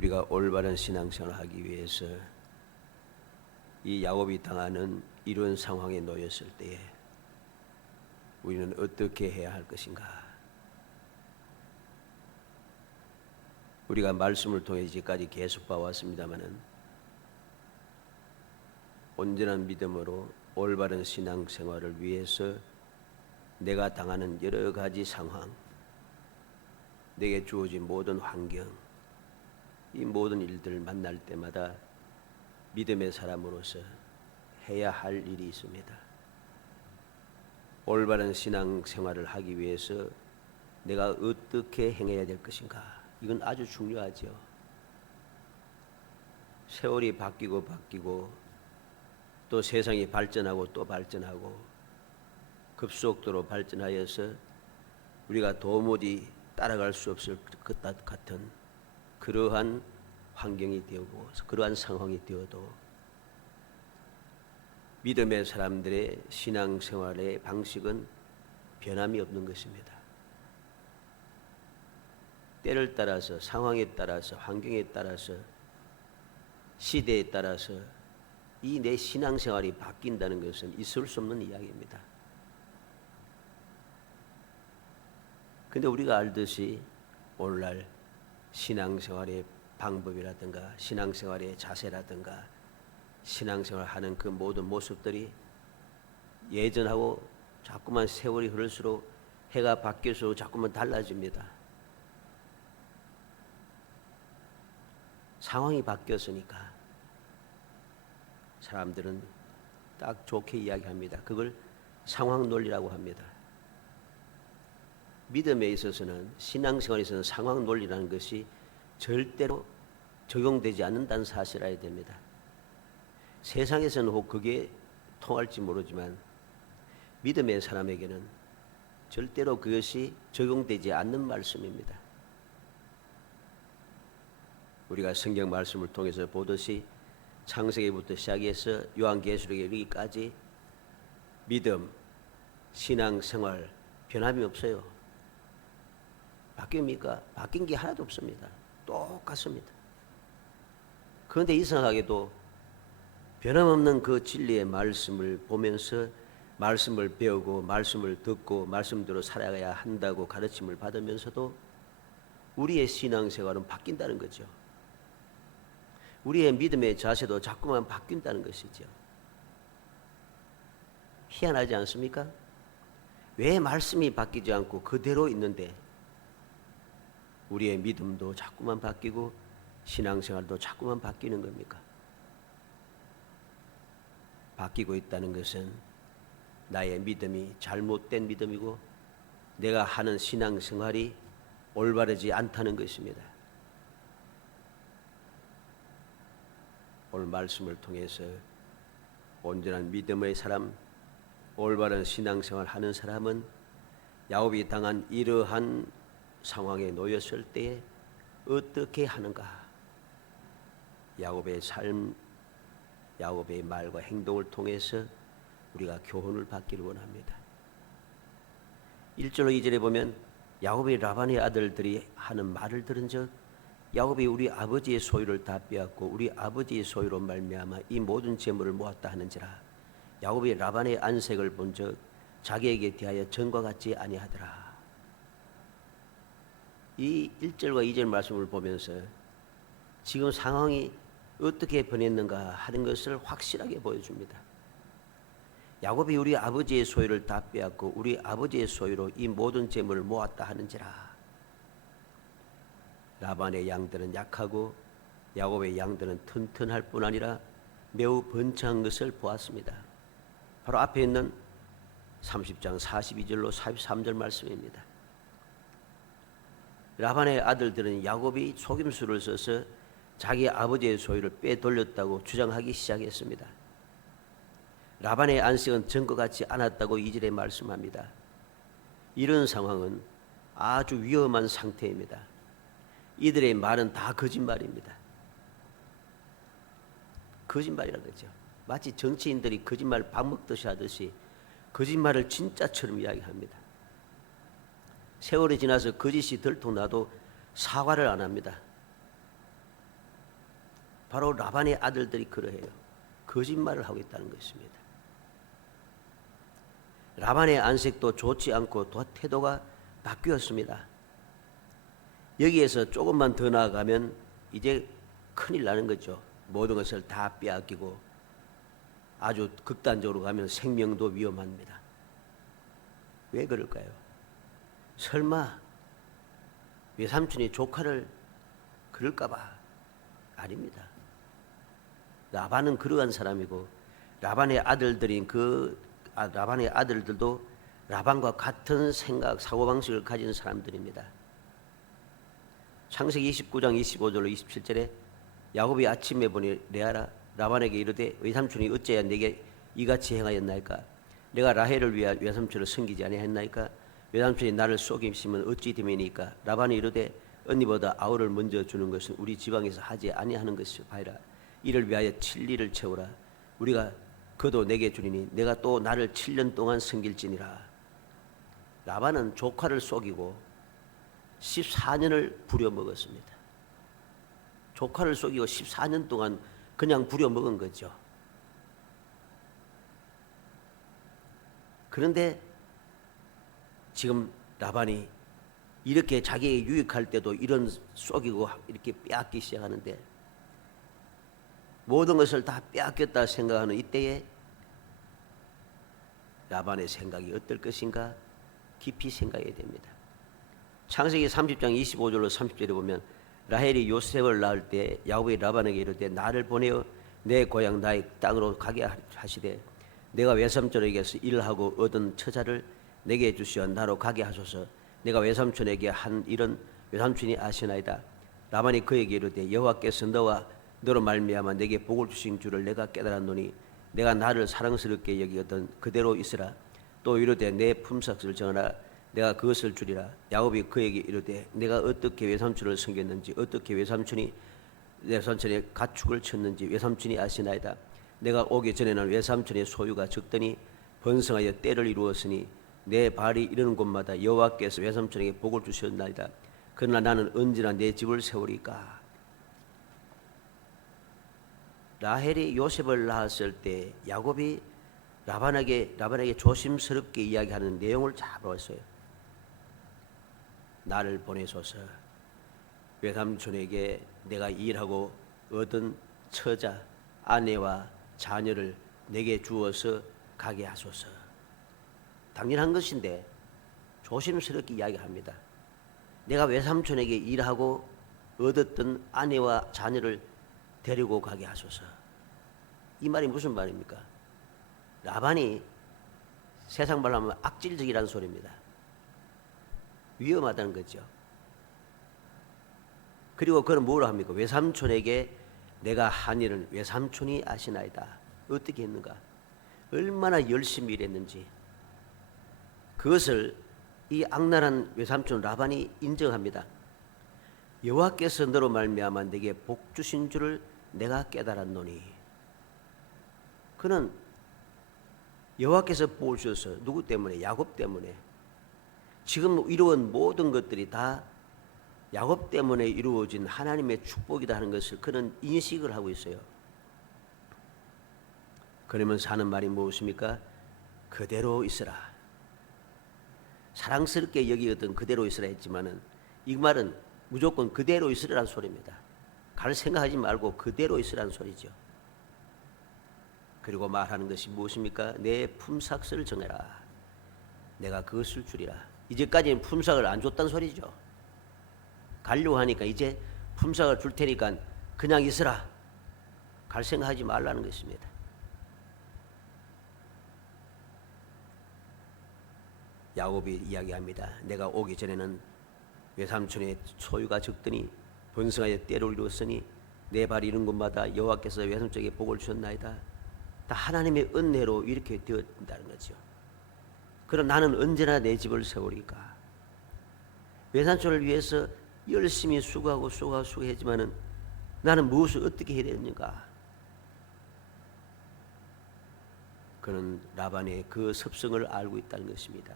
우리가 올바른 신앙생활을 하기 위해서 이 야곱이 당하는 이런 상황에 놓였을 때에 우리는 어떻게 해야 할 것인가? 우리가 말씀을 통해 이제까지 계속 봐왔습니다마는 온전한 믿음으로 올바른 신앙생활을 위해서 내가 당하는 여러 가지 상황, 내게 주어진 모든 환경, 이 모든 일들을 만날 때마다 믿음의 사람으로서 해야 할 일이 있습니다. 올바른 신앙생활을 하기 위해서 내가 어떻게 행해야 될 것인가? 이건 아주 중요하죠. 세월이 바뀌고 또 세상이 발전하고 또 발전하고 급속도로 발전하여서 우리가 도무지 따라갈 수 없을 것 같은 그러한 환경이 되고 그러한 상황이 되어도 믿음의 사람들의 신앙생활의 방식은 변함이 없는 것입니다. 때를 따라서 상황에 따라서 환경에 따라서 시대에 따라서 이 내 신앙생활이 바뀐다는 것은 있을 수 없는 이야기입니다. 근데 우리가 알듯이 오늘날 신앙생활의 방법이라든가 신앙생활의 자세라든가 신앙생활하는 그 모든 모습들이 예전하고 자꾸만 세월이 흐를수록 해가 바뀌어서 자꾸만 달라집니다. 상황이 바뀌었으니까 사람들은 딱 좋게 이야기합니다. 그걸 상황 논리라고 합니다. 믿음에 있어서는 신앙생활에 있어서는 상황 논리라는 것이 절대로 적용되지 않는다는 사실을 알아야 됩니다. 세상에서는 혹 그게 통할지 모르지만 믿음의 사람에게는 절대로 그것이 적용되지 않는 말씀입니다. 우리가 성경 말씀을 통해서 보듯이 창세기부터 시작해서 요한계시록에 이르기까지 믿음, 신앙생활 변함이 없어요. 바뀝니까? 바뀐 게 하나도 없습니다. 똑같습니다. 그런데 이상하게도 변함없는 그 진리의 말씀을 보면서 말씀을 배우고 말씀을 듣고 말씀대로 살아가야 한다고 가르침을 받으면서도 우리의 신앙생활은 바뀐다는 거죠. 우리의 믿음의 자세도 자꾸만 바뀐다는 것이죠. 희한하지 않습니까? 왜 말씀이 바뀌지 않고 그대로 있는데 우리의 믿음도 자꾸만 바뀌고 신앙생활도 자꾸만 바뀌는 겁니까? 바뀌고 있다는 것은 나의 믿음이 잘못된 믿음이고 내가 하는 신앙생활이 올바르지 않다는 것입니다. 오늘 말씀을 통해서 온전한 믿음의 사람, 올바른 신앙생활 하는 사람은 야곱이 당한 이러한 상황에 놓였을 때에 어떻게 하는가? 야곱의 삶, 야곱의 말과 행동을 통해서 우리가 교훈을 받기를 원합니다. 1절로 2절에 보면 야곱이 라반의 아들들이 하는 말을 들은 적 야곱이 우리 아버지의 소유를 다 빼앗고 우리 아버지의 소유로 말미암아 이 모든 재물을 모았다 하는지라. 야곱이 라반의 안색을 본 적 자기에게 대하여 전과 같지 아니하더라. 이 1절과 2절 말씀을 보면서 지금 상황이 어떻게 변했는가 하는 것을 확실하게 보여줍니다. 야곱이 우리 아버지의 소유를 다 빼앗고 우리 아버지의 소유로 이 모든 재물을 모았다 하는지라. 라반의 양들은 약하고 야곱의 양들은 튼튼할 뿐 아니라 매우 번창한 것을 보았습니다. 바로 앞에 있는 30장 42절로 43절 말씀입니다. 라반의 아들들은 야곱이 속임수를 써서 자기 아버지의 소유를 빼돌렸다고 주장하기 시작했습니다. 라반의 안색은 전과 같지 않았다고 2절에 말씀합니다. 이런 상황은 아주 위험한 상태입니다. 이들의 말은 다 거짓말입니다. 거짓말이라는 거죠. 마치 정치인들이 거짓말 밥 먹듯이 하듯이 거짓말을 진짜처럼 이야기합니다. 세월이 지나서 거짓이 들통나도 사과를 안 합니다. 바로 라반의 아들들이 그러해요. 거짓말을 하고 있다는 것입니다. 라반의 안색도 좋지 않고 태도가 바뀌었습니다. 여기에서 조금만 더 나아가면 이제 큰일 나는 거죠. 모든 것을 다 빼앗기고 아주 극단적으로 가면 생명도 위험합니다. 왜 그럴까요? 설마 외삼촌이 조카를 그럴까봐? 아닙니다. 라반은 그러한 사람이고 라반의 아들들인 라반의 아들들도 라반과 같은 생각, 사고방식을 가진 사람들입니다. 창세기 29장 25절로 27절에 야곱이 아침에 보니 레아라 라반에게 이르되 외삼촌이 어찌하여 내게 이같이 행하였나이까? 내가 라헬을 위하여 외삼촌을 섬기지 아니하였나이까? 외삼촌이 나를 속임시면 어찌 됨이니까? 라반이 이르되 언니보다 아우를 먼저 주는 것은 우리 지방에서 하지 아니하는 것이요 바이라. 이를 위하여 7일을 채우라. 우리가 그도 내게 주리니 내가 또 나를 7년 동안 섬길지니라. 라반은 조카를 속이고 14년을 부려먹었습니다. 조카를 속이고 14년 동안 그냥 부려먹은 거죠. 그런데 지금 라반이 이렇게 자기에게 유익할 때도 이런 속이고 이렇게 빼앗기 시작하는데 모든 것을 다 빼앗겼다 생각하는 이때에 라반의 생각이 어떨 것인가 깊이 생각해야 됩니다. 창세기 30장 25절로 30절에 보면 라헬이 요셉을 낳을 때 야곱이 라반에게 이르되 나를 보내어 내 고향 나의 땅으로 가게 하시되 내가 외삼촌에게서 일하고 얻은 처자를 내게 주시어 나로 가게 하소서. 내가 외삼촌에게 한 일은 외삼촌이 아시나이다. 라반이 그에게 이르되 여호와께서 너와 너로 말미암아 내게 복을 주신 줄을 내가 깨달았노니 내가 나를 사랑스럽게 여기거든 그대로 있으라. 또 이르되 내 품삯을 정하라. 내가 그것을 주리라. 야곱이 그에게 이르되 내가 어떻게 외삼촌을 섬겼는지 어떻게 외삼촌의 가축을 쳤는지 외삼촌이 아시나이다. 내가 오기 전에는 외삼촌의 소유가 적더니 번성하여 때를 이루었으니 내 발이 이르는 곳마다 여호와께서 외삼촌에게 복을 주셨나이다. 그러나 나는 언제나 내 집을 세우리까. 라헬이 요셉을 낳았을 때 야곱이 라반에게 조심스럽게 이야기하는 내용을 잘 보았어요. 나를 보내소서. 외삼촌에게 내가 일하고 얻은 처자, 아내와 자녀를 내게 주어서 가게 하소서. 당연한 것인데 조심스럽게 이야기합니다. 내가 외삼촌에게 일하고 얻었던 아내와 자녀를 데리고 가게 하소서. 이 말이 무슨 말입니까? 라반이 세상 말로 하면 악질적이라는 소리입니다. 위험하다는 거죠. 그리고 그는 뭐라 합니까? 외삼촌에게 내가 한 일은 외삼촌이 아시나이다. 어떻게 했는가? 얼마나 열심히 일했는지 그것을 이 악랄한 외삼촌 라반이 인정합니다. 여호와께서 너로 말미암아 내게 복 주신 줄을 내가 깨달았노니. 그는 여호와께서 복을 주셔서 누구 때문에? 야곱 때문에. 지금 이루어진 모든 것들이 다 야곱 때문에 이루어진 하나님의 축복이다 하는 것을 그는 인식을 하고 있어요. 그러면서 하는 말이 무엇입니까? 그대로 있으라. 사랑스럽게 여기거든 그대로 있으라 했지만은 이 말은 무조건 그대로 있으라는 소리입니다. 갈 생각하지 말고 그대로 있으라는 소리죠. 그리고 말하는 것이 무엇입니까? 내 품삯을 정해라. 내가 그것을 주리라. 이제까지는 품삯을 안 줬단 소리죠. 가려고 하니까 이제 품삯을 줄 테니까 그냥 있으라. 갈 생각하지 말라는 것입니다. 야곱이 이야기합니다. 내가 오기 전에는 외삼촌의 소유가 적더니 번성하여 때를 이루었으니 내 발이 이른 곳마다 여호와께서 외삼촌에게 복을 주셨나이다. 다 하나님의 은혜로 이렇게 되었다는 거죠. 그럼 나는 언제나 내 집을 세우리까. 외삼촌을 위해서 열심히 수고했지만은 나는 무엇을 어떻게 해야 되는가. 그는 라반의 그 섭성을 알고 있다는 것입니다.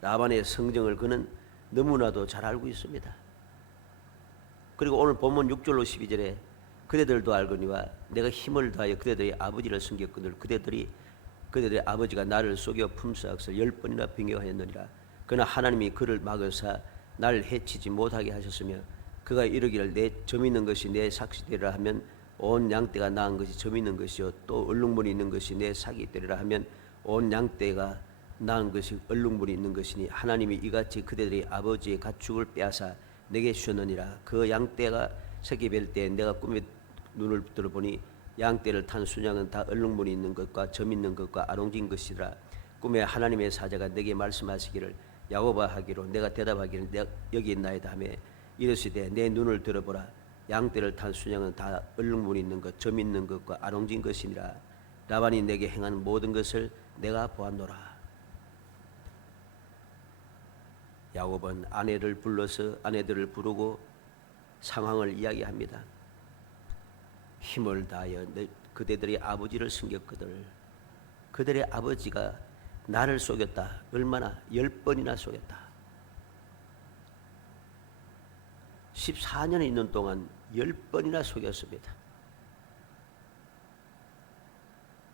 라반의 성정을 그는 너무나도 잘 알고 있습니다. 그리고 오늘 본문 6절로 12절에 그대들도 알거니와 내가 힘을 다하여 그대들의 아버지를 섬겼거늘 그대들의 아버지가 나를 속여 품수 악을 10번이나 빙의하였느니라. 그러나 하나님이 그를 막으사 나를 해치지 못하게 하셨으며 그가 이르기를 내 점 있는 것이 내 삭이 되리라 하면 온 양떼가 낳은 것이 점 있는 것이요 또 얼룩무늬 있는 것이 내 삭이 되리라 하면 온 양떼가 낳은 것이 얼룩무늬 있는 것이니 하나님이 이같이 그대들의 아버지의 가축을 빼앗아 내게 주셨느니라. 그 양떼가 새끼 뵐 때 내가 꿈에 눈을 들어보니 양떼를 탄 순양은 다 얼룩무늬 있는 것과 점 있는 것과 아롱진 것이라. 꿈에 하나님의 사자가 내게 말씀하시기를 야곱아 하기로 내가 대답하기를 내가 여기 있나이다 하며 이르시되 내 눈을 들어보라. 양떼를 탄 순양은 다 얼룩무늬 있는 것, 점 있는 것과 아롱진 것이니라. 라반이 내게 행한 모든 것을 내가 보았노라. 야곱은 아내들을 부르고 상황을 이야기합니다. 힘을 다하여 그대들의 아버지를 섬겼거늘 그들의 아버지가 나를 속였다. 얼마나? 10번이나 속였다. 14년 있는 동안 10번이나 속였습니다.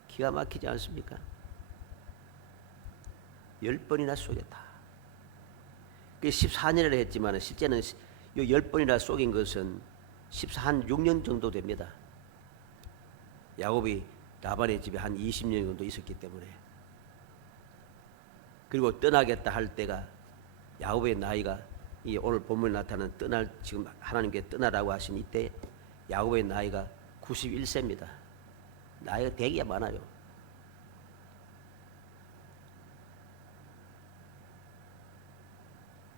기가 막히지 않습니까? 10번이나 속였다. 14년이라 했지만 실제는 10번이나 속인 것은 6년 정도 됩니다. 야곱이 라반의 집에 한 20년 정도 있었기 때문에. 그리고 떠나겠다 할 때가 야곱의 나이가 이 오늘 본문에 나타나는 지금 하나님께 떠나라고 하신 이때 야곱의 나이가 91세입니다. 나이가 되게 많아요.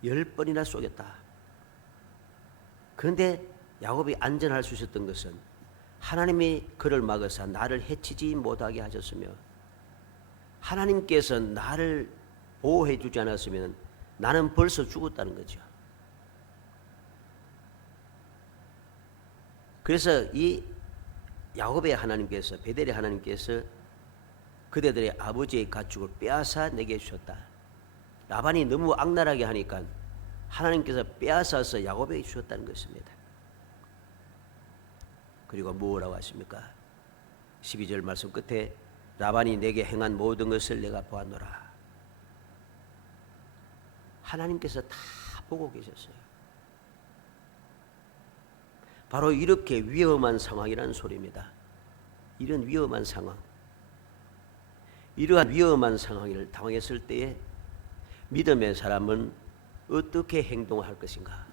열 번이나 속였다. 그런데 야곱이 안전할 수 있었던 것은 하나님이 그를 막으사 나를 해치지 못하게 하셨으며 하나님께서 나를 보호해 주지 않았으면 나는 벌써 죽었다는 거죠. 그래서 이 야곱의 하나님께서 베델의 하나님께서 그대들의 아버지의 가축을 빼앗아 내게 주셨다. 라반이 너무 악랄하게 하니까 하나님께서 빼앗아서 야곱에게 주셨다는 것입니다. 그리고 뭐라고 하십니까? 12절 말씀 끝에 라반이 내게 행한 모든 것을 내가 보았노라. 하나님께서 다 보고 계셨어요. 바로 이렇게 위험한 상황이라는 소리입니다. 이런 위험한 상황, 이러한 위험한 상황을 당했을 때에 믿음의 사람은 어떻게 행동할 것인가?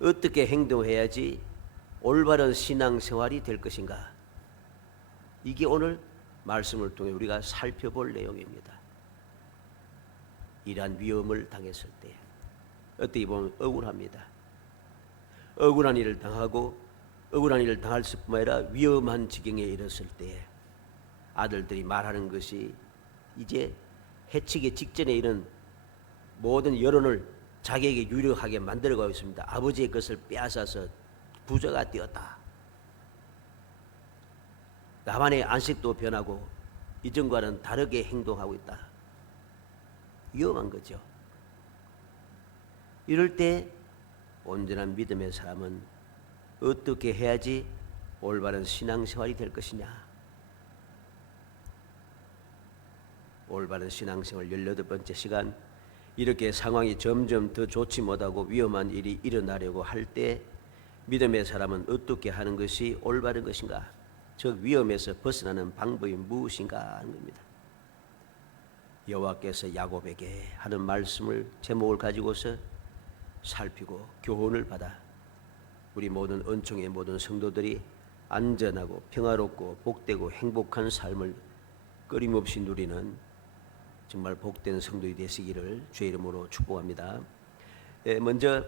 어떻게 행동해야지 올바른 신앙생활이 될 것인가? 이게 오늘 말씀을 통해 우리가 살펴볼 내용입니다. 이러한 위험을 당했을 때 어떻게 보면 억울합니다. 억울한 일을 당하고 억울한 일을 당할 뿐만 아니라 위험한 지경에 이르렀을 때 아들들이 말하는 것이 이제 해치기 직전에 이런 모든 여론을 자기에게 유력하게 만들어가고 있습니다. 아버지의 것을 빼앗아서 부자가 되었다. 라반의 안식도 변하고 이전과는 다르게 행동하고 있다. 위험한 거죠. 이럴 때 온전한 믿음의 사람은 어떻게 해야지 올바른 신앙생활이 될 것이냐? 올바른 신앙생활 18번째 시간, 이렇게 상황이 점점 더 좋지 못하고 위험한 일이 일어나려고 할 때 믿음의 사람은 어떻게 하는 것이 올바른 것인가? 즉 위험에서 벗어나는 방법이 무엇인가 하는 겁니다. 여호와께서 야곱에게 하는 말씀을 제목을 가지고서 살피고 교훈을 받아 우리 모든 은총의 모든 성도들이 안전하고 평화롭고 복되고 행복한 삶을 끊임없이 누리는 정말 복된 성도이 되시기를 주의 이름으로 축복합니다. 먼저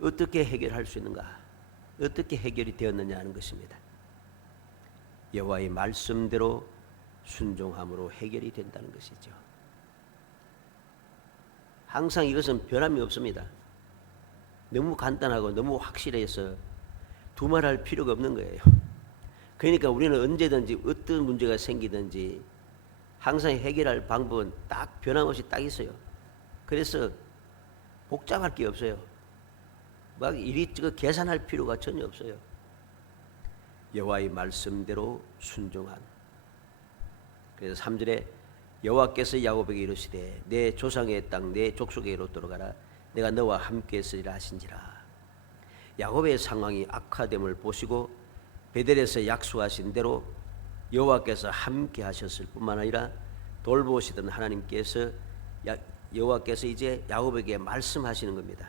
어떻게 해결할 수 있는가? 어떻게 해결이 되었느냐 하는 것입니다. 여호와의 말씀대로 순종함으로 해결이 된다는 것이죠. 항상 이것은 변함이 없습니다. 너무 간단하고 너무 확실해서 두말할 필요가 없는 거예요. 그러니까 우리는 언제든지 어떤 문제가 생기든지 항상 해결할 방법은 딱 변함없이 딱 있어요. 그래서 복잡할 게 없어요. 막 이리저리 계산할 필요가 전혀 없어요. 여호와의 말씀대로 순종한. 그래서 3절에 여호와께서 야곱에게 이르시되 내 조상의 땅 내 족속에로 돌아가라. 내가 너와 함께 있으리라 하신지라. 야곱의 상황이 악화됨을 보시고 베델에서 약속하신 대로 여호와께서 함께 하셨을 뿐만 아니라 돌보시던 하나님께서 여호와께서 이제 야곱에게 말씀하시는 겁니다.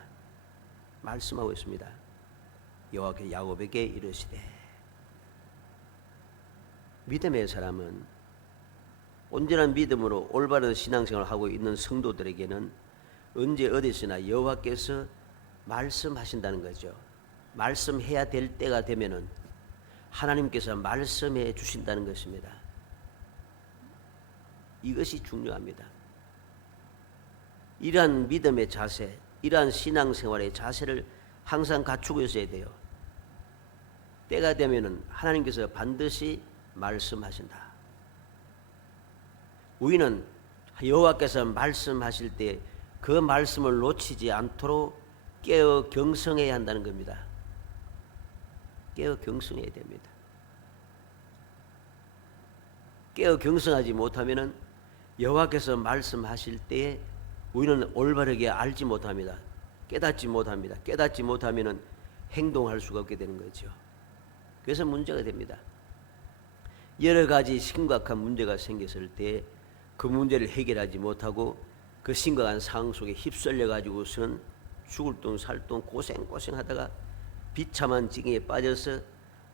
말씀하고 있습니다. 여호와께서 야곱에게 이르시되. 믿음의 사람은 온전한 믿음으로 올바른 신앙생활을 하고 있는 성도들에게는 언제 어디서나 여호와께서 말씀하신다는 거죠. 말씀해야 될 때가 되면은 하나님께서 말씀해 주신다는 것입니다. 이것이 중요합니다. 이러한 믿음의 자세, 이러한 신앙생활의 자세를 항상 갖추고 있어야 돼요. 때가 되면은 하나님께서 반드시 말씀하신다. 우리는 여호와께서 말씀하실 때 그 말씀을 놓치지 않도록 깨어 경성해야 한다는 겁니다. 깨어 경성해야 됩니다. 깨어 경성하지 못하면은 여호와께서 말씀하실 때에 우리는 올바르게 알지 못합니다. 깨닫지 못합니다. 깨닫지 못하면은 행동할 수가 없게 되는 거죠. 그래서 문제가 됩니다. 여러 가지 심각한 문제가 생겼을 때 그 문제를 해결하지 못하고 그 심각한 상황 속에 휩쓸려 가지고서는 죽을 돈 살 돈 고생하다가 비참한 지경에 빠져서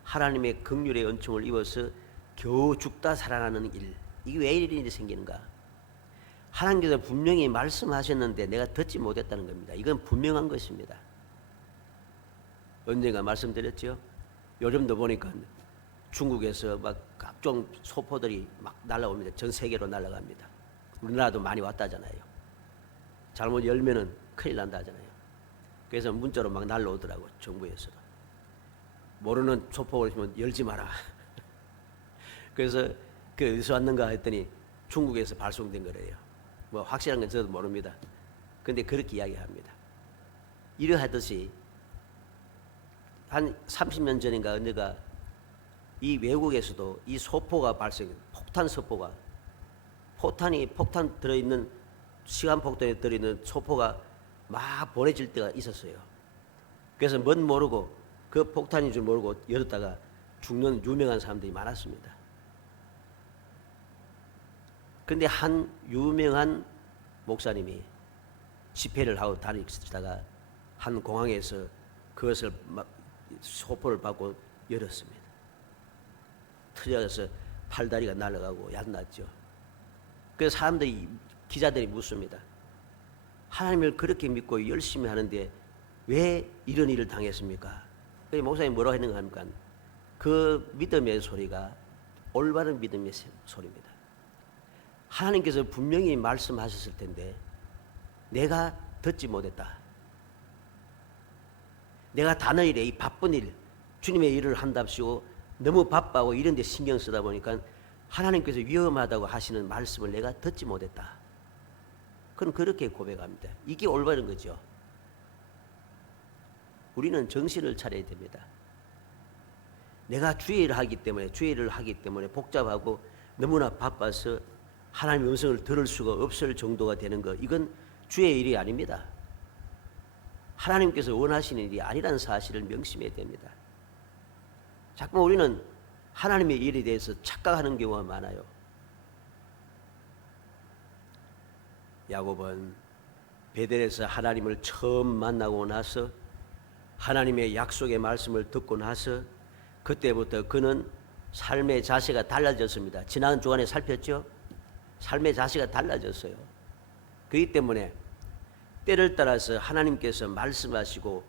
하나님의 긍휼의 은총을 입어서 겨우 죽다 살아나는 일. 이게 왜 이런 일이 생기는가? 하나님께서 분명히 말씀하셨는데 내가 듣지 못했다는 겁니다. 이건 분명한 것입니다. 언젠가 말씀드렸죠. 요즘도 보니까 중국에서 막 각종 소포들이 막 날아옵니다. 전 세계로 날아갑니다. 우리나라도 많이 왔다잖아요. 잘못 열면은 큰일 난다잖아요. 그래서 문자로 막 날라오더라고. 정부에서도. 모르는 소포를 있으면 열지 마라. 그래서 그 어디서 왔는가 했더니 중국에서 발송된 거래요. 뭐 확실한 건 저도 모릅니다. 근데 그렇게 이야기합니다. 이러하듯이 한 30년 전인가 언제가 이 외국에서도 이 소포가 발생, 폭탄 소포가 폭탄 들어있는 시간폭탄에 들어있는 소포가 막 보내질 때가 있었어요. 그래서 뭔 모르고 그 폭탄인 줄 모르고 열었다가 죽는 유명한 사람들이 많았습니다. 근데 한 유명한 목사님이 집회를 하고 다니시다가 한 공항에서 그것을 막 소포를 받고 열었습니다. 터져서 팔다리가 날아가고 얕났죠. 그래서 사람들이 기자들이 묻습니다. 하나님을 그렇게 믿고 열심히 하는데 왜 이런 일을 당했습니까? 그래서 목사님 뭐라고 했는가 합니까? 그 믿음의 소리가 올바른 믿음의 소리입니다. 하나님께서 분명히 말씀하셨을 텐데 내가 듣지 못했다. 내가 단어일에 이 바쁜 일, 주님의 일을 한답시고 너무 바빠고 이런 데 신경 쓰다 보니까 하나님께서 위험하다고 하시는 말씀을 내가 듣지 못했다. 그럼 그렇게 고백합니다. 이게 올바른 거죠. 우리는 정신을 차려야 됩니다. 내가 주의를 하기 때문에 복잡하고 너무나 바빠서 하나님의 음성을 들을 수가 없을 정도가 되는 것, 이건 주의 일이 아닙니다. 하나님께서 원하시는 일이 아니라는 사실을 명심해야 됩니다. 자꾸 우리는 하나님의 일에 대해서 착각하는 경우가 많아요. 야곱은 베델에서 하나님을 처음 만나고 나서 하나님의 약속의 말씀을 듣고 나서 그때부터 그는 삶의 자세가 달라졌습니다. 지난 주간에 살폈죠? 삶의 자세가 달라졌어요. 그렇기 때문에 때를 따라서 하나님께서 말씀하시고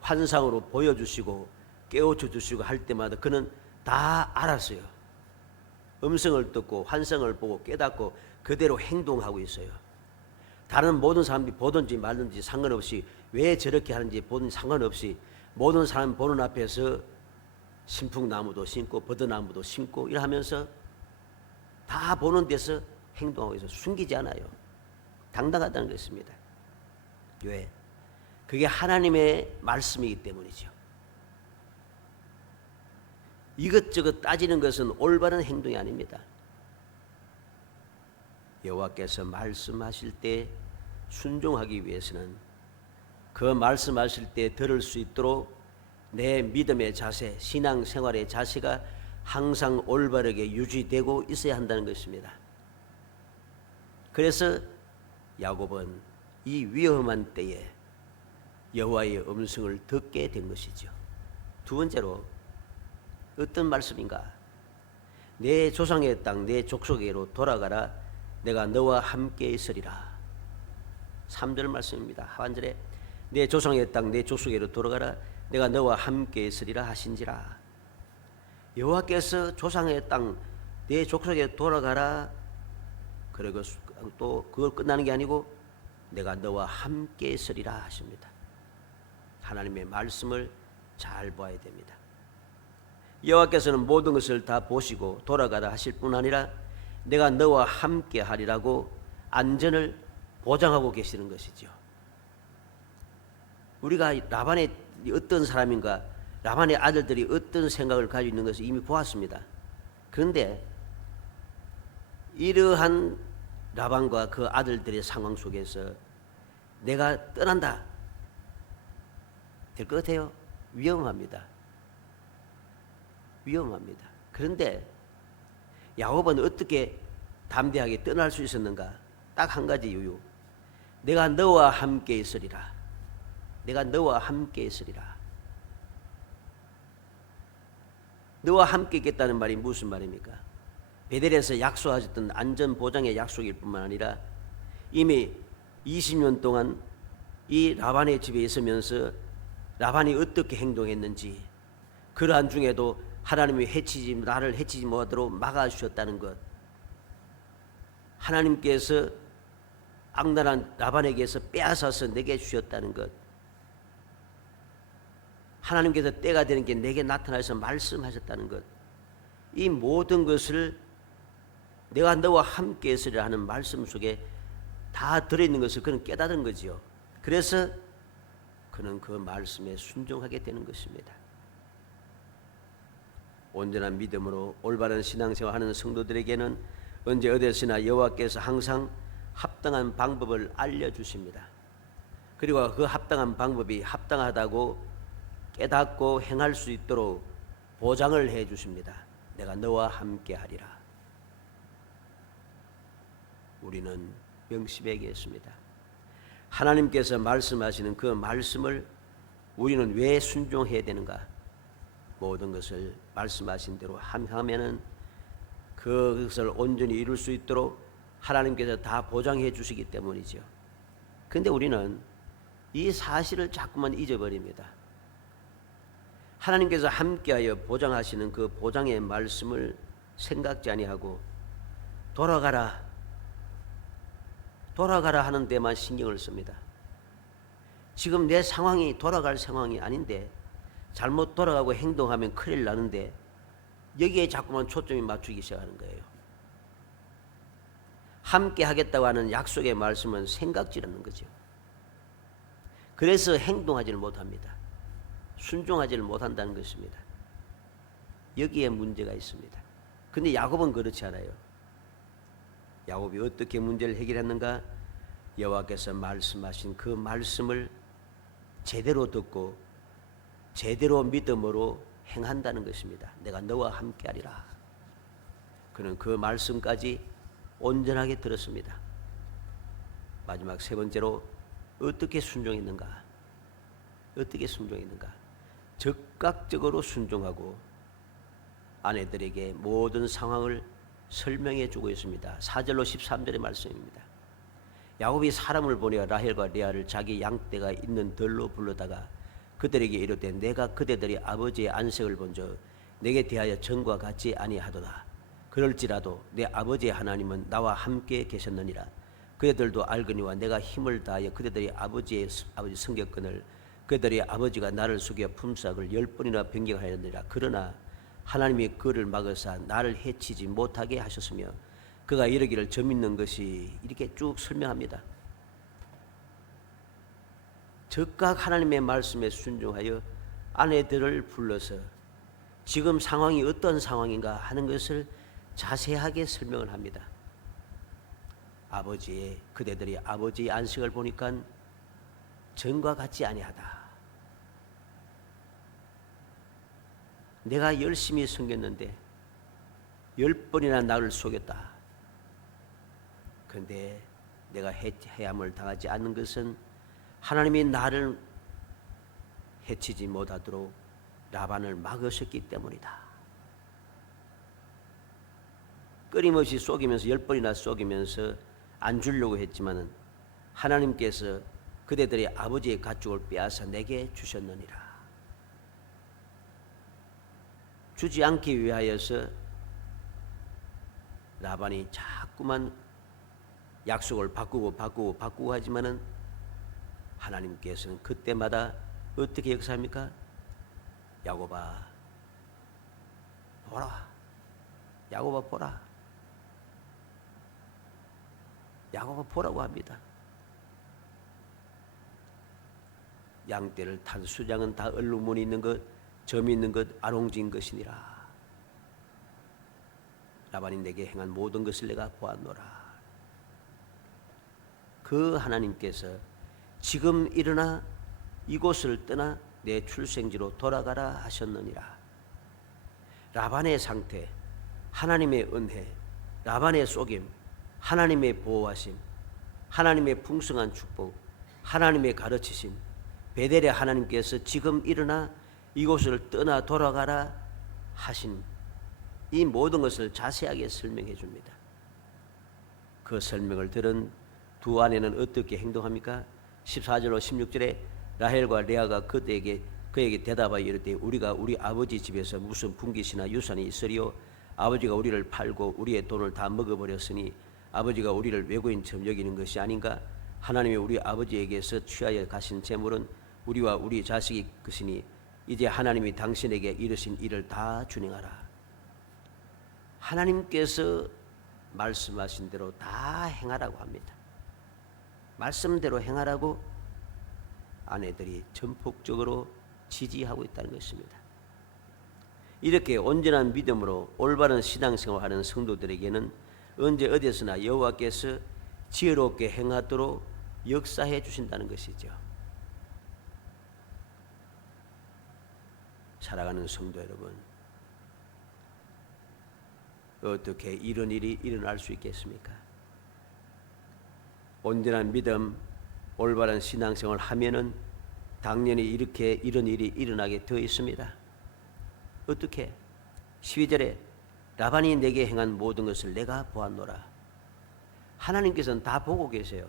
환상으로 보여주시고 깨우쳐 주시고 할 때마다 그는 다 알았어요. 음성을 듣고 환상을 보고 깨닫고 그대로 행동하고 있어요. 다른 모든 사람들이 보든지 말든지 상관없이 왜 저렇게 하는지 보든 상관없이 모든 사람 보는 앞에서 신풍나무도 심고 버드나무도 심고 이러면서 다 보는 데서 행동하고 있어요. 숨기지 않아요. 당당하다는 것입니다. 왜? 그게 하나님의 말씀이기 때문이죠. 이것저것 따지는 것은 올바른 행동이 아닙니다. 여호와께서 말씀하실 때 순종하기 위해서는 그 말씀하실 때 들을 수 있도록 내 믿음의 자세, 신앙생활의 자세가 항상 올바르게 유지되고 있어야 한다는 것입니다. 그래서 야곱은 이 위험한 때에 여호와의 음성을 듣게 된 것이죠. 두 번째로 어떤 말씀인가? 내 조상의 땅, 내 족속에로 돌아가라. 내가 너와 함께 있으리라. 3절 말씀입니다. 하반절에 내 조상의 땅, 내 족속에로 돌아가라. 내가 너와 함께 있으리라 하신지라. 여호와께서 조상의 땅, 내 족속에 돌아가라. 그리고 또 그걸 끝나는 게 아니고 내가 너와 함께 있으리라 하십니다. 하나님의 말씀을 잘 봐야 됩니다. 여호와께서는 모든 것을 다 보시고 돌아가라 하실 뿐 아니라 내가 너와 함께 하리라고 안전을 보장하고 계시는 것이죠. 우리가 라반의 어떤 사람인가, 라반의 아들들이 어떤 생각을 가지고 있는 것을 이미 보았습니다. 그런데 이러한 라반과 그 아들들의 상황 속에서 내가 떠난다 될 것 같아요? 위험합니다. 위험합니다. 그런데 야곱은 어떻게 담대하게 떠날 수 있었는가? 딱 한 가지 이유. 내가 너와 함께 있으리라. 내가 너와 함께 있으리라. 너와 함께 있겠다는 말이 무슨 말입니까? 베델에서 약속하셨던 안전 보장의 약속일 뿐만 아니라 이미 20년 동안 이 라반의 집에 있으면서 라반이 어떻게 행동했는지, 그러한 중에도 하나님이 나를 해치지 못하도록 막아주셨다는 것, 하나님께서 악랄한 라반에게서 빼앗아서 내게 주셨다는 것, 하나님께서 때가 되는 게 내게 나타나서 말씀하셨다는 것, 이 모든 것을 내가 너와 함께 있으리라 하는 말씀 속에 다 들어있는 것을 그는 깨달은 거지요. 그래서 그는 그 말씀에 순종하게 되는 것입니다. 온전한 믿음으로 올바른 신앙생활하는 성도들에게는 언제 어디서나 여호와께서 항상 합당한 방법을 알려주십니다. 그리고 그 합당한 방법이 합당하다고 깨닫고 행할 수 있도록 보장을 해 주십니다. 내가 너와 함께 하리라. 우리는 명심해야겠습니다. 하나님께서 말씀하시는 그 말씀을 우리는 왜 순종해야 되는가? 모든 것을 말씀하신 대로 하면은 그것을 온전히 이룰 수 있도록 하나님께서 다 보장해 주시기 때문이죠. 그런데 우리는 이 사실을 자꾸만 잊어버립니다. 하나님께서 함께하여 보장하시는 그 보장의 말씀을 생각지 아니하고 돌아가라 하는 데만 신경을 씁니다. 지금 내 상황이 돌아갈 상황이 아닌데 잘못 돌아가고 행동하면 큰일 나는데 여기에 자꾸만 초점이 맞추기 시작하는 거예요. 함께 하겠다고 하는 약속의 말씀은 생각지 않는 거죠. 그래서 행동하지를 못합니다. 순종하지를 못한다는 것입니다. 여기에 문제가 있습니다. 근데 야곱은 그렇지 않아요. 야곱이 어떻게 문제를 해결했는가? 여호와께서 말씀하신 그 말씀을 제대로 듣고 제대로 믿음으로 행한다는 것입니다. 내가 너와 함께하리라. 그는 그 말씀까지 온전하게 들었습니다. 마지막 세 번째로 어떻게 순종했는가? 어떻게 순종했는가? 적극적으로 순종하고 아내들에게 모든 상황을 설명해 주고 있습니다. 4절로 13절의 말씀입니다. 야곱이 사람을 보내어 라헬과 레아를 자기 양떼가 있는 들로 불러다가 그들에게 이르되 내가 그대들이 아버지의 안색을 본즉 내게 대하여 전과 같지 아니하도다. 그럴지라도 내 아버지의 하나님은 나와 함께 계셨느니라. 그들도 알거니와 내가 힘을 다하여 그들이 아버지 성격권을 그들의 아버지가 나를 속여 품삯을 10번이나 변경하였느니라. 그러나 하나님이 그를 막으사 나를 해치지 못하게 하셨으며 그가 이르기를 점 있는 것이 이렇게 쭉 설명합니다. 즉각 하나님의 말씀에 순종하여 아내들을 불러서 지금 상황이 어떤 상황인가 하는 것을 자세하게 설명을 합니다. 그대들이 아버지의 안식을 보니까 전과 같지 아니하다. 내가 열심히 섬겼는데 10번이나 나를 속였다. 그런데 내가 해함을 당하지 않는 것은 하나님이 나를 해치지 못하도록 라반을 막으셨기 때문이다. 끊임없이 속이면서 10번이나 속이면서 안 주려고 했지만은 하나님께서 그대들의 아버지의 가축을 빼앗아 내게 주셨느니라. 주지 않기 위하여서 라반이 자꾸만 약속을 바꾸고 하지만은 하나님께서는 그때마다 어떻게 역사합니까? 야곱아 보라. 야곱아 보라. 야곱아 보라고 합니다. 양떼를 탄 수장은 다 얼룩무늬 있는 것, 점이 있는 것, 아롱진 것이니라. 라반이 내게 행한 모든 것을 내가 보았노라. 그 하나님께서 지금 일어나 이곳을 떠나 내 출생지로 돌아가라 하셨느니라. 라반의 상태, 하나님의 은혜, 라반의 속임, 하나님의 보호하심, 하나님의 풍성한 축복, 하나님의 가르치심, 베델의 하나님께서 지금 일어나 이곳을 떠나 돌아가라 하신 이 모든 것을 자세하게 설명해 줍니다. 그 설명을 들은 두 아내는 어떻게 행동합니까? 14절로 16절에 라헬과 레아가 그에게 대답하여 이르되 우리가 우리 아버지 집에서 무슨 분깃이나 유산이 있으리요? 아버지가 우리를 팔고 우리의 돈을 다 먹어버렸으니 아버지가 우리를 외국인처럼 여기는 것이 아닌가? 하나님이 우리 아버지에게서 취하여 가신 재물은 우리와 우리 자식이 것이니 이제 하나님이 당신에게 이르신 일을 다 준행하라. 하나님께서 말씀하신 대로 다 행하라고 합니다. 말씀대로 행하라고 아내들이 전폭적으로 지지하고 있다는 것입니다. 이렇게 온전한 믿음으로 올바른 신앙생활하는 성도들에게는 언제 어디서나 여호와께서 지혜롭게 행하도록 역사해 주신다는 것이죠. 사랑하는 성도 여러분, 어떻게 이런 일이 일어날 수 있겠습니까? 온전한 믿음, 올바른 신앙생활을 하면은 당연히 이런 일이 일어나게 되어 있습니다. 어떻게? 12절에 라반이 내게 행한 모든 것을 내가 보았노라. 하나님께서는 다 보고 계세요.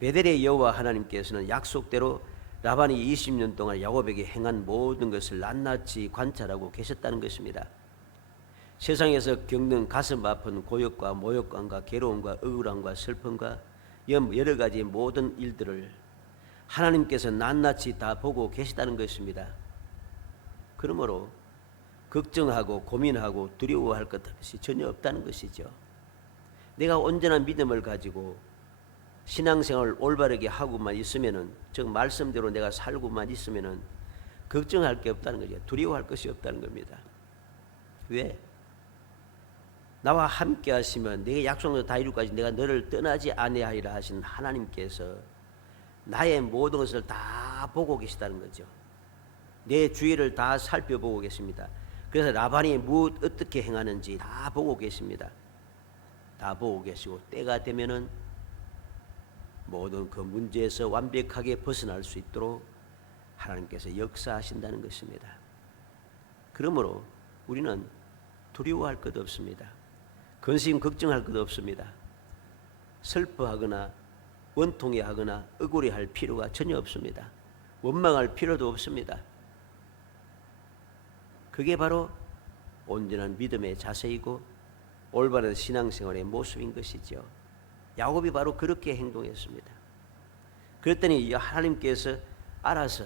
베델의 여호와 하나님께서는 약속대로 라반이 20년 동안 야곱에게 행한 모든 것을 낱낱이 관찰하고 계셨다는 것입니다. 세상에서 겪는 가슴 아픈 고역과 모욕감과 괴로움과 억울함과 슬픔과 여러 가지 모든 일들을 하나님께서 낱낱이 다 보고 계시다는 것입니다. 그러므로 걱정하고 고민하고 두려워할 것이 전혀 없다는 것이죠. 내가 온전한 믿음을 가지고 신앙생활을 올바르게 하고만 있으면은, 즉 말씀대로 내가 살고만 있으면은 걱정할 게 없다는 거죠. 두려워할 것이 없다는 겁니다. 왜? 나와 함께 하시면 내게 약속한 다 이루까지 내가 너를 떠나지 아니하리라 하신 하나님께서 나의 모든 것을 다 보고 계시다는 거죠. 내 주위를 다 살펴보고 계십니다. 그래서 라반이 어떻게 행하는지 다 보고 계십니다. 다 보고 계시고 때가 되면은 모든 그 문제에서 완벽하게 벗어날 수 있도록 하나님께서 역사하신다는 것입니다. 그러므로 우리는 두려워할 것 없습니다. 근심 걱정할 것 없습니다. 슬퍼하거나 원통해하거나 억울해할 필요가 전혀 없습니다. 원망할 필요도 없습니다. 그게 바로 온전한 믿음의 자세이고 올바른 신앙생활의 모습인 것이죠. 야곱이 바로 그렇게 행동했습니다. 그랬더니 하나님께서 알아서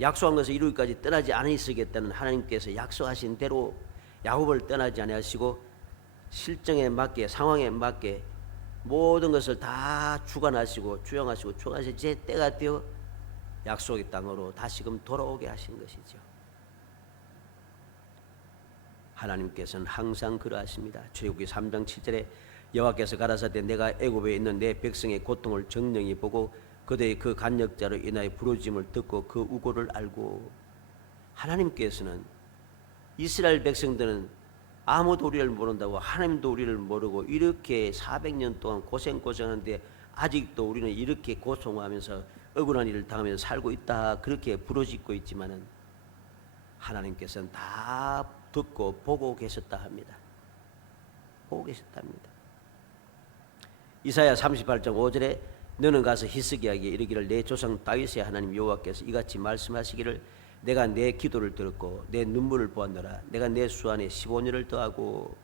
약속한 것을 이루기까지 떠나지 않으시겠다는 하나님께서 약속하신 대로 야곱을 떠나지 아니하시고 실정에 맞게 상황에 맞게 모든 것을 다 주관하시고 주영하시고 이제 때가 되어 약속의 땅으로 다시금 돌아오게 하신 것이죠. 하나님께서는 항상 그러하십니다. 출애굽기 3장 7절에 여호와께서 가라사대 내가 애굽에 있는 내 백성의 고통을 정령히 보고 그들의 그 간역자로 인하여 부르짖음을 듣고 그 우고를 알고. 하나님께서는 이스라엘 백성들은 아무도 우리를 모른다고 하나님도 우리를 모르고 이렇게 400년 동안 고생하는데 아직도 우리는 이렇게 고통하면서 억울한 일을 당하면서 살고 있다 그렇게 부르짖고 있지만은 하나님께서는 다 듣고 보고 계셨다 합니다. 보고 계셨다 합니다. 이사야 38장 5절에 너는 가서 히스기야에게 이르기를 내 조상 다윗의 하나님 여호와께서 이같이 말씀하시기를 내가 내 기도를 들었고 내 눈물을 보았노라. 내가 내 수 안에 15년을 더하고.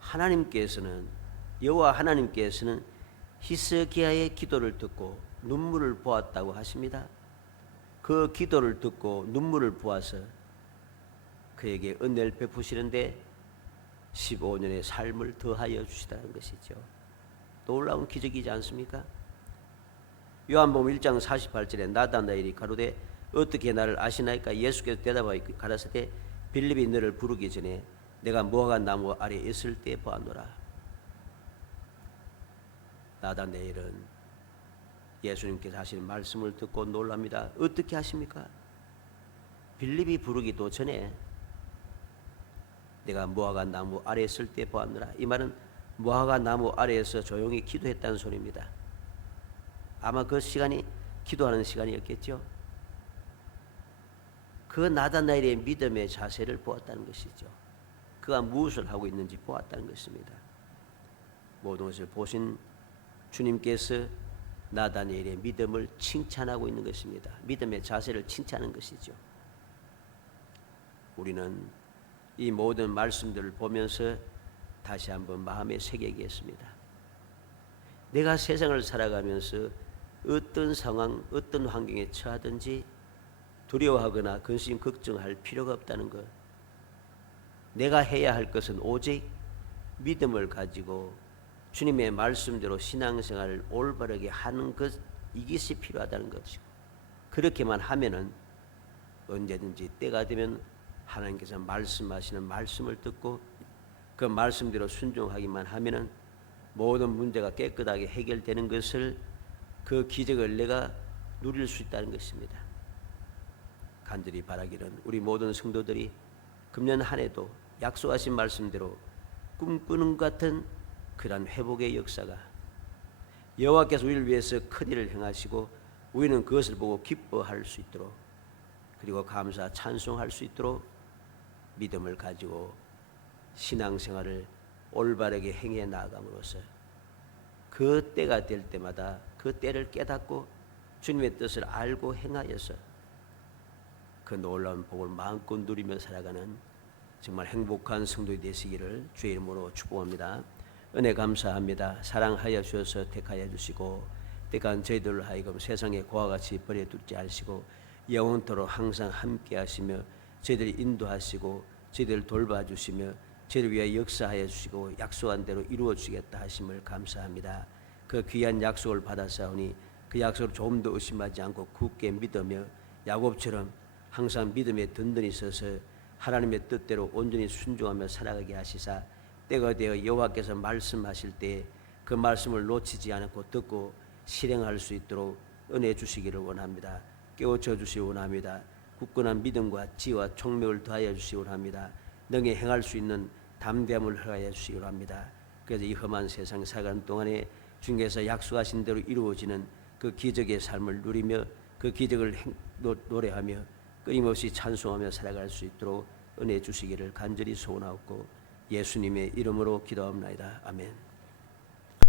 하나님께서는 여호와 하나님께서는 히스기야의 기도를 듣고 눈물을 보았다고 하십니다. 그 기도를 듣고 눈물을 보아서 그에게 은혜를 베푸시는데 15년의 삶을 더하여 주시다는 것이죠. 놀라운 기적이지 않습니까? 요한복음 1장 48절에 나다나엘이 가로되 어떻게 나를 아시나이까? 예수께서 대답하여 가라사대 빌립이 너를 부르기 전에 내가 무화과 나무 아래 있을 때 보았노라. 나다나엘은 예수님께서 하시는 말씀을 듣고 놀랍니다. 어떻게 하십니까? 빌립이 부르기도 전에 내가 무화과 나무 아래 있을 때 보았노라. 이 말은 무화과 나무 아래에서 조용히 기도했다는 소리입니다. 아마 그 시간이 기도하는 시간이었겠죠. 그 나다나엘의 믿음의 자세를 보았다는 것이죠. 그가 무엇을 하고 있는지 보았다는 것입니다. 모든 것을 보신 주님께서 나다나엘의 믿음을 칭찬하고 있는 것입니다. 믿음의 자세를 칭찬하는 것이죠. 우리는 이 모든 말씀들을 보면서 다시 한번 마음에 새기겠습니다. 내가 세상을 살아가면서 어떤 상황, 어떤 환경에 처하든지 두려워하거나 근심 걱정할 필요가 없다는 것. 내가 해야 할 것은 오직 믿음을 가지고 주님의 말씀대로 신앙생활을 올바르게 하는 것, 이것이 필요하다는 것이고, 그렇게만 하면은 언제든지 때가 되면 하나님께서 말씀하시는 말씀을 듣고 그 말씀대로 순종하기만 하면은 모든 문제가 깨끗하게 해결되는 것을, 그 기적을 내가 누릴 수 있다는 것입니다. 간절히 바라기는 우리 모든 성도들이 금년 한 해도 약속하신 말씀대로 꿈꾸는 것 같은 그러한 회복의 역사가, 여호와께서 우리를 위해서 큰 일을 행하시고 우리는 그것을 보고 기뻐할 수 있도록, 그리고 감사 찬송할 수 있도록 믿음을 가지고 신앙생활을 올바르게 행해 나아감으로써 그 때가 될 때마다 그 때를 깨닫고 주님의 뜻을 알고 행하여서 그 놀라운 복을 마음껏 누리며 살아가는 정말 행복한 성도이 되시기를 주의 이름으로 축복합니다. 은혜 감사합니다. 사랑하여 주셔서 택하여 주시고 때간 저희들을 하여금 세상의 고와 같이 버려두지 않으시고 영원토록 항상 함께 하시며 저희들을 인도하시고 저희들을 돌봐주시며 저희를 위하여 역사하여 주시고 약속한 대로 이루어 주시겠다 하심을 감사합니다. 그 귀한 약속을 받아사오니 그 약속을 조금 더 의심하지 않고 굳게 믿으며 야곱처럼 항상 믿음에 든든히 서서 하나님의 뜻대로 온전히 순종하며 살아가게 하시사 때가 되어 여호와께서 말씀하실 때 그 말씀을 놓치지 않고 듣고 실행할 수 있도록 은혜 주시기를 원합니다. 깨우쳐 주시기 원합니다. 굳건한 믿음과 지혜와 총명을 더하여 주시기 원합니다. 능히 행할 수 있는 담대함을 허하여 주시기 원합니다. 그래서 이 험한 세상 살아가는 동안에 주님께서 약속하신 대로 이루어지는 그 기적의 삶을 누리며 그 기적을 노래하며 끊임없이 찬송하며 살아갈 수 있도록 은혜 주시기를 간절히 소원하옵고 예수님의 이름으로 기도합니다. 아멘.